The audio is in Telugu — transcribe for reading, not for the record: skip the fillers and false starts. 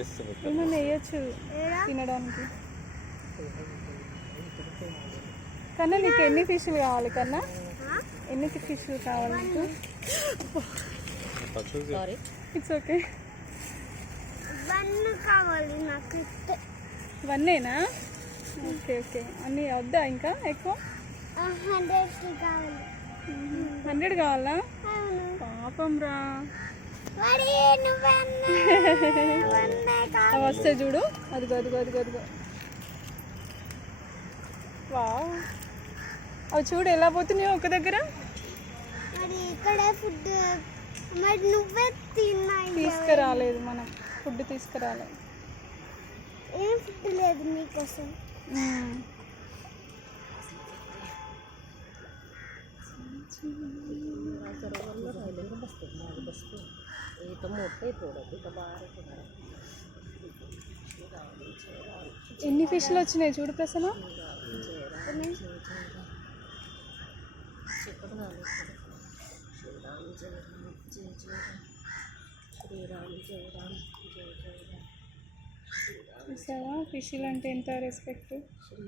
ఏమన్నా వేయచ్చు తినడానికి. కన్నా నీకు ఎన్ని ఫిష్లు కావాలి? కన్నా ఎన్ని ఫిష్లు కావాలి నీకు? It's okay. వన్నేనా? Okay okay. అన్నీ వద్దా ఇంకా ఎక్కువ? 100 కావాలా? పాపం రా. అవి వస్తే చూడు. అదిగో అదిగో అదిగో అదిగో. వావ్, అవి చూడు ఎలా పోతున్నాయో ఒక దగ్గర. తీసుకురాలేదు మనం, ఫుడ్ తీసుకురాలేదు. ఏం ఫుడ్ లేదు నీకోసం. ఎన్ని ఫిష్లు వచ్చినాయి చూడు ప్రసన్న. ఫిష్లు అంటే ఎంత రెస్పెక్ట్.